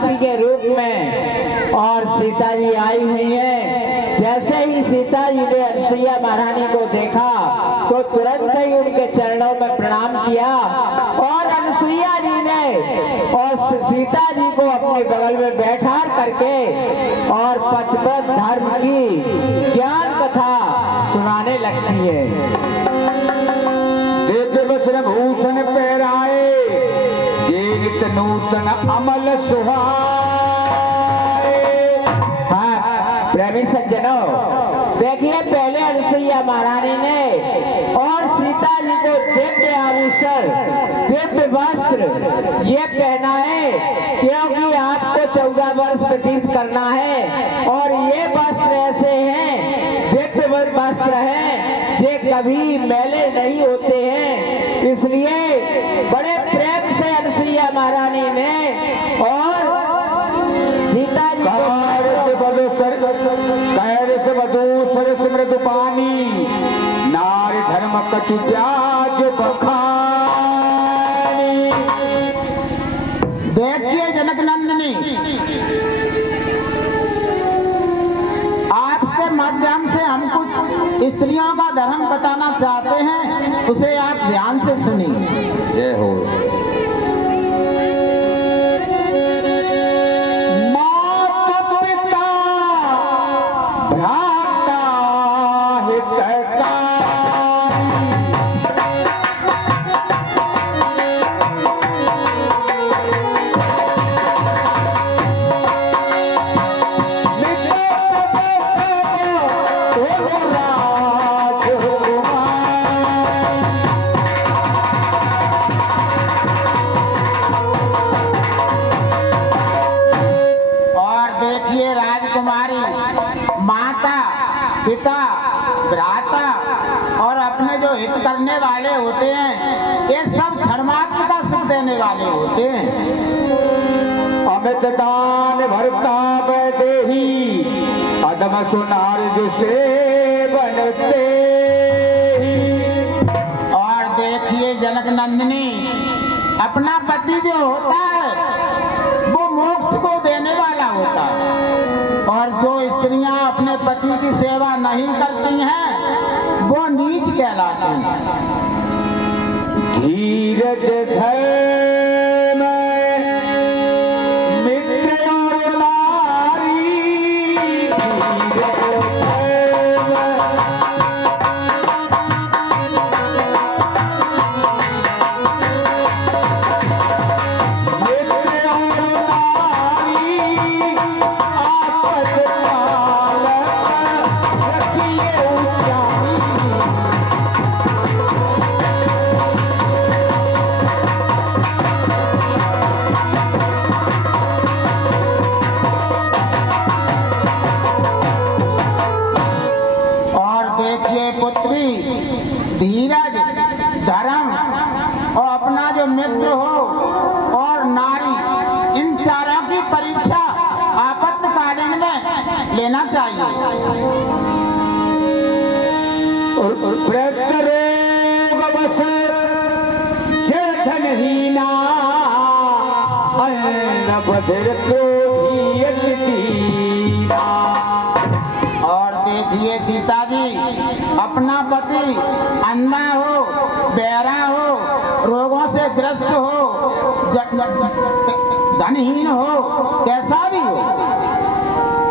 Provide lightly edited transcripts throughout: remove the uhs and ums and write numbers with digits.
शक्ति के रूप में और सीता जी आई हुई है। जैसे ही सीता जी ने अनसुईया महारानी को देखा तो तुरंत ही उनके चरणों में प्रणाम किया और अनसुईया जी ने और सीता जी को अपने बगल में बैठा करके और पचपत धर्म की ज्ञान कथा सुनाने लगती है। वस्त्र भूषण पहराए जे नित नूतन अमल सुहाए। हाँ प्रेमी सज्जनों, देखिए पहले अनसुईया महारानी ने और सीता जी को दिव्य आभूषण दिव्य वस्त्र ये पहना है, क्योंकि आपको 14 वर्ष व्यतीत करना है और ये वस्त्र ऐसे हैं, दिव्य वस्त्र हैं, ये कभी मैले नहीं होते हैं। इसलिए बड़े प्रेम से अनसुईया महारानी ने और सीता जी कैर से वधू सरस मृदु पानी नारी धर्म कछु प्याज बखानी। देखिए जनक नंदिनी, आपके माध्यम से हम कुछ स्त्रियों का धर्म बताना चाहते हैं, उसे आप ध्यान से सुनिए। जय हो। पिता भ्राता और अपने जो हित करने वाले होते हैं, ये सब धर्मात्म का सुख देने वाले होते हैं। अमित दान भरता देही अदम सुनार जिसे बनते। और देखिए जनक नंदिनी, अपना पति जो होता है वो मोक्ष को देने वाला होता है, और जो स्त्रियां अपने पति की सेवा नहीं करती हैं वो नीच कहलाती हैं। धीरज धर्म मित्र और नारी, धीरज धर्म और अपना जो मित्र हो और नारी, इन चारों की परीक्षा आपातकालीन में लेना चाहिए। धनहीना अन्न बधिर और देखिए सीता जी, अपना पति अंधा हो, बहरा हो, रोगों से ग्रस्त हो, धनहीन हो, कैसा भी हो।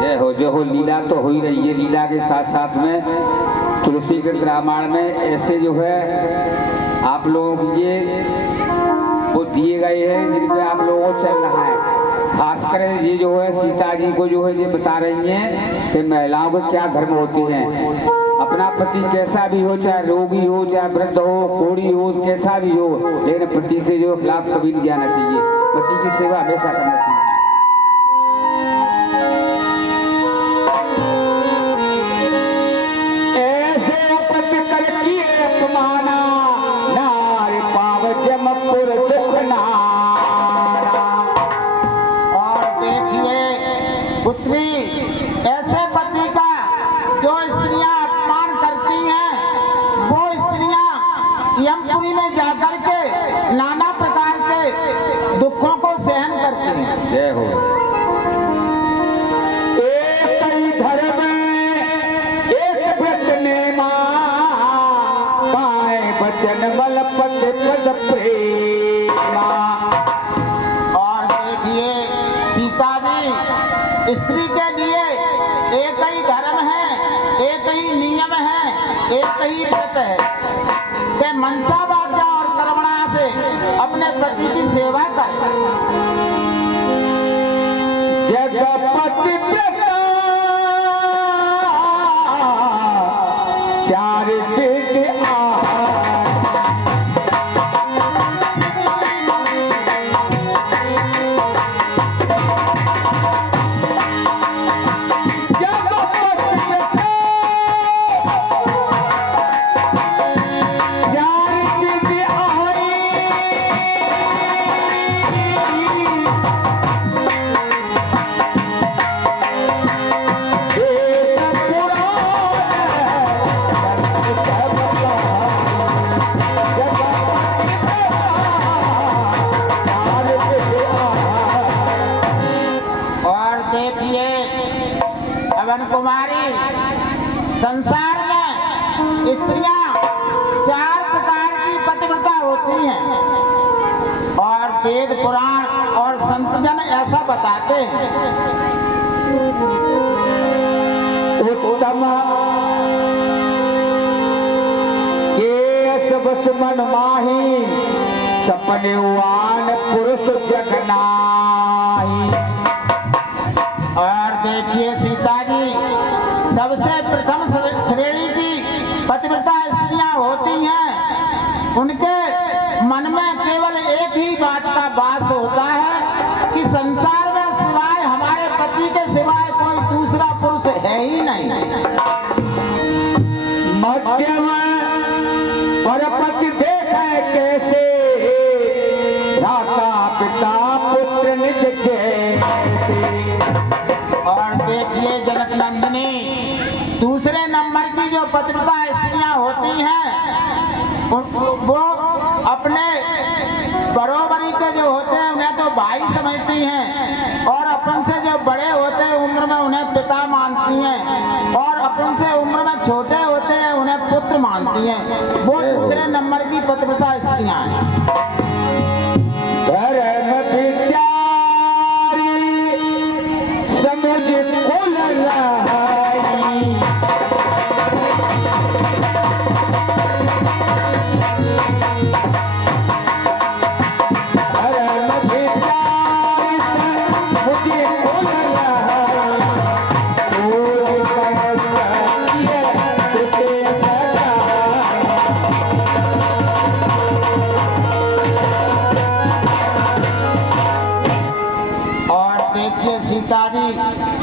जय हो जय हो। लीला तो हो ही रही है, लीला के साथ साथ में तुलसी के रामायण में ऐसे जो है आप लोग ये वो दिए गए हैं जिनपे आप लोगों को चल रहा है। खासकर ये जो है सीता जी को जो है ये बता रही हैं कि महिलाओं के क्या धर्म होते हैं। अपना पति कैसा भी हो, चाहे रोगी हो, चाहे वृद्ध हो, कोढ़ी हो, कैसा भी हो, लेकिन पति से जो खिलाफ कभी नहीं जाना चाहिए। पति की सेवा हमेशा करना चाहिए। ऐसे पति कर किए अपमाना, नारी पाव जमपुर दुख नारा। और देखिए पुत्री, ऐसे पति का जो स्त्रियां अपमान करती हैं, वो स्त्रियां यमपुरी में जाकर के नाना प्रकार के दुखों को सहन करती हैं। जय हो। सीता जी, स्त्री के लिए एक ही धर्म है, एक ही नियम है, एक ही व्रत है कि मनसा वाचा और कर्मणा से अपने पति की सेवा करे। जगपति व्रता चार विध आहार। कुमारी, संसार में स्त्रियां 4 प्रकार की पतिव्रता होती हैं और वेद पुराण और संतजन ऐसा बताते हैं। उत्तम केस बस मन माही, सपने वान पुरुष जगनाही। और देखिए सीता जी, सबसे प्रथम श्रेणी की पतिव्रता स्त्रियां होती हैं, उनके मन में केवल एक ही बात का वास होता है कि संसार में सिवाय हमारे पति के सिवाय कोई दूसरा पुरुष है ही नहीं। मध्यम परपति देखे कैसे, भ्राता पिता पुत्र निज जैसे। और देखिए जनक नंदिनी, दूसरे नंबर की जो पतिव्रता स्त्रियां होती हैं वो अपने बरोबरी के जो होते हैं उन्हें तो भाई समझती हैं, और अपन से जो बड़े होते हैं उम्र में उन्हें पिता मानती हैं, और अपन से उम्र में छोटे होते हैं उन्हें पुत्र मानती हैं। वो दूसरे नंबर की पतिव्रता स्त्रियां हैं। धर्म विचारी समुझ कुल रहाई, धर्म विचारी समुझ कुल रहाई, कोई कष्ट सदा। और देखिए सीता जी,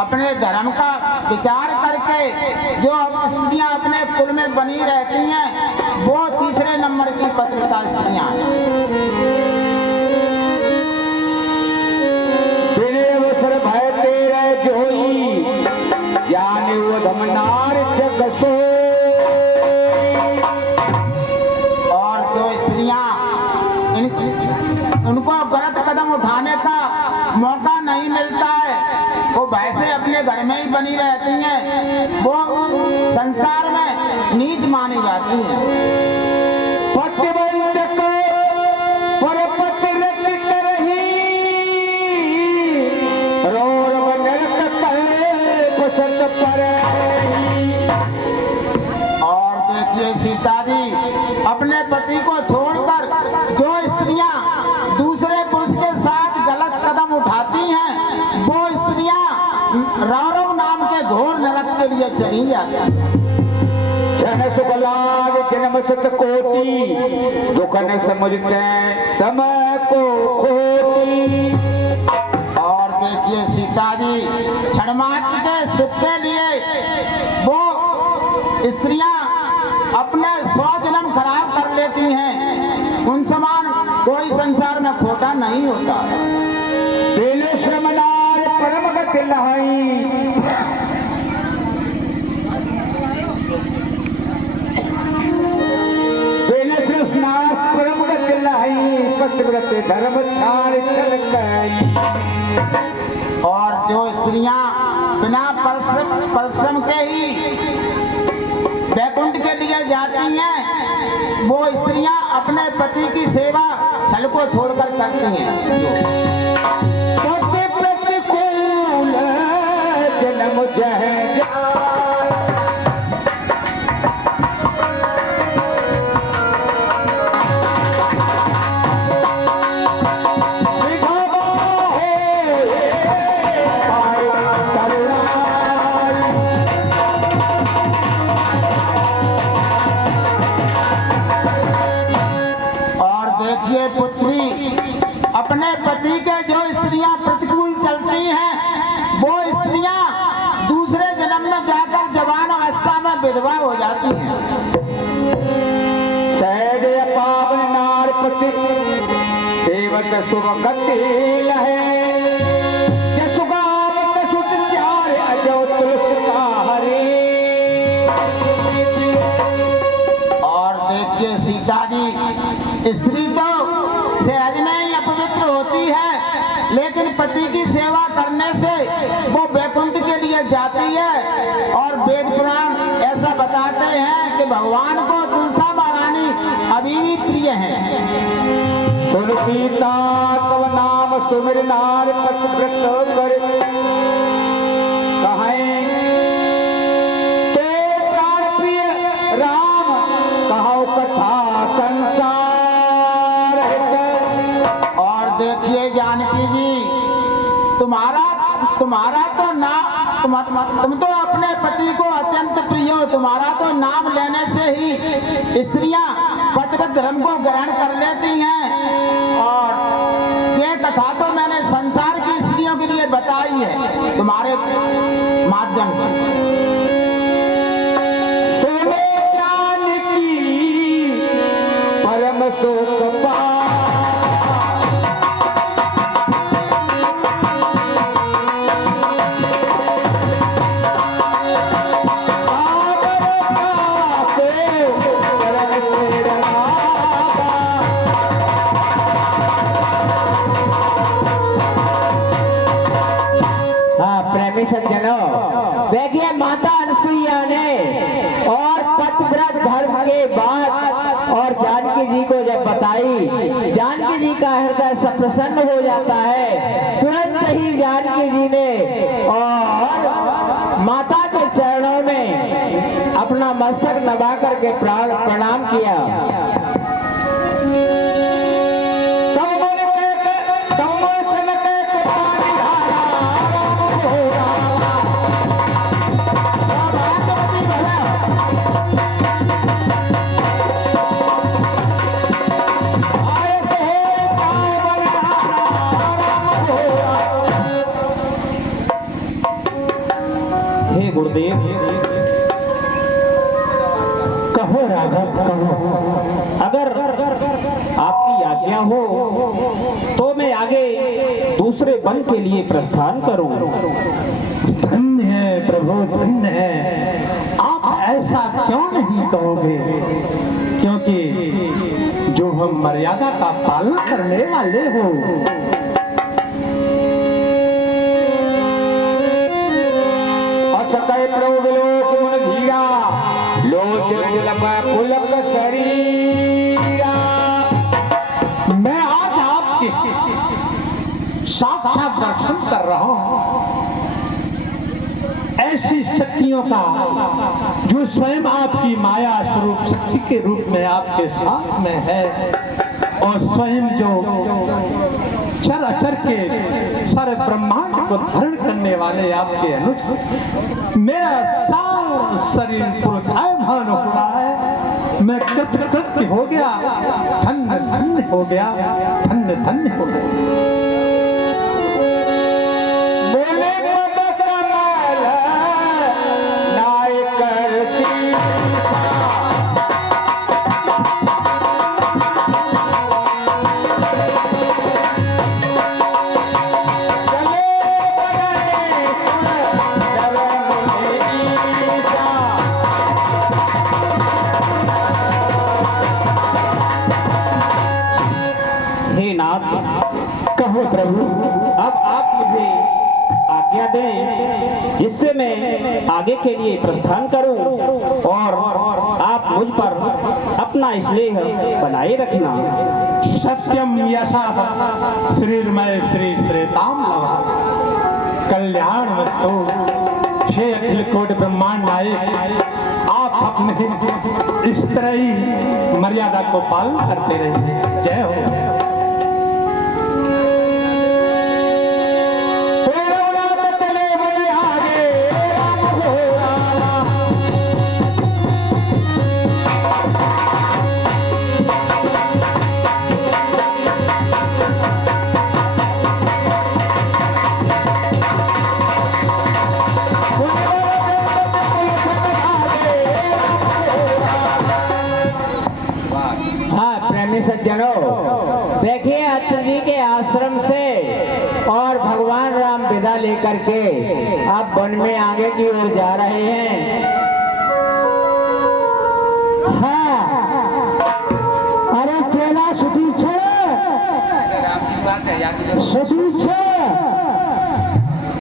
अपने धर्म का विचार करके जो स्त्रियां अपने कुल में बनी रहती हैं वो तीसरे नंबर की पतिव्रता स्त्रियां हैं। बिने अवसर भय तेरे जोई, जाने वो धमनार जग सोई। और जो स्त्रियां उनको गलत कदम उठाने का मौका नहीं मिलता है, वो वैसे अपने घर में ही बनी रहती हैं, वो संसार में नीच मानी जाती हैं। पतिवंचक परपति रत करही, रोरव नरक कल्प सत परही। और देखिए सीता जी, अपने पति को छोड़कर जो स्त्रियां दूसरे पुरुष के साथ गलत कदम उठाती हैं वो स्त्रियां रौरव नाम के घोर नरक के लिए चली जाती हैं। जन सुख लाभ जन्म सत कोटि, दुख न समझते समय को खोटी। और देखिए सीता जी, क्षण मात्र के सुख के लिए वो स्त्रियां अपने 100 जन्म खराब कर लेती हैं, उन समान कोई संसार में खोटा नहीं होता। बेले श्रमनार परम गति लहाई, बेले श्रमनार परम गति लहाई, पतिव्रत धर्म छाड़ चल गई। और जो स्त्रियां बिना परिश्रम के ही वैकुंठ के लिए जाती हैं, वो स्त्रियां अपने पति की सेवा छल को छोड़कर करती हैं। पति प्रति विधवा हो जाती हैं। सहज पावन नार पति सेवक शुभ गति लहे जसुगावत सुत चार अजो तुलस का हरे। और देखिए सीता जी, स्त्री तो सहज में ही अपवित्र होती है, लेकिन पति की सेवा करने से वो वैकुंठ के लिए जाती है। और वेद पुराण ऐसा बताते हैं कि भगवान को तुलसा महारानी अभी भी प्रिय है। सुन सीता तव नाम सुमिर नार पति व्रत कर कहें तो प्राण प्रिय राम कहो कथा संसार है। और देखिए जानकी जी, तुम्हारा तो नाम तुम तो अपने पति को अत्यंत प्रिय हो। तुम्हारा तो नाम लेने से ही स्त्रियां पतिव्रत धर्म को ग्रहण कर लेती हैं। और ये कथा तो मैंने संसार की स्त्रियों के लिए बताई है तुम्हारे माध्यम से। सुनो जानकी परम सुख पा प्रेमी सज्जनों, देखिए माता अनसुईया ने और पतिव्रत धर्म के बाद और जानकी जी को जब बताई, जानकी जी का हृदय प्रसन्न हो जाता है। तुरंत ही जानकी जी ने और माता के चरणों में अपना मस्तक नभा करके प्रणाम किया। हे गुरुदेव, कहो राघव कहो। अगर आपकी आज्ञा हो तो मैं आगे दूसरे वन के लिए प्रस्थान करूं। धन्य है प्रभु, धन्य है। आप ऐसा क्यों नहीं कहोगे? क्योंकि जो हम मर्यादा का पालन करने वाले हो। सकय प्रभुलोक मन धीरा लोक जलप पुलक शरीरा। मैं आज आपके साक्षात दर्शन कर रहा हूं ऐसी शक्तियों का जो स्वयं आपकी माया स्वरूप शक्ति के रूप में आपके साथ में है, और स्वयं जो चर अचर के सारे ब्रह्मांड को धारण करने वाले आपके अनुज। मेरा सारा शरीर पुरधायमान हो रहा है। मैं कृतकृत्य हो गया, धन्य धन्य हो गया, धन्य धन्य हो गया। बोले पद कमल नाय करती कहो प्रभु, अब आप मुझे आज्ञा दें जिससे मैं आगे के लिए प्रस्थान करूं, और आप मुझ पर अपना स्नेह बनाए रखना। सत्यम यशा श्रीर्मय श्री श्रेताम लवा कल्याण वस्तु हे अखिल कोटि ब्रह्मांड नायक। आप अपने इस तरह ही मर्यादा को पालन करते रहिए। जय हो। प्रेमी सज्जनों, देखिए अत्र जी के आश्रम से और भगवान राम विदा लेकर के आप वन में आगे की ओर जा रहे हैं। हाँ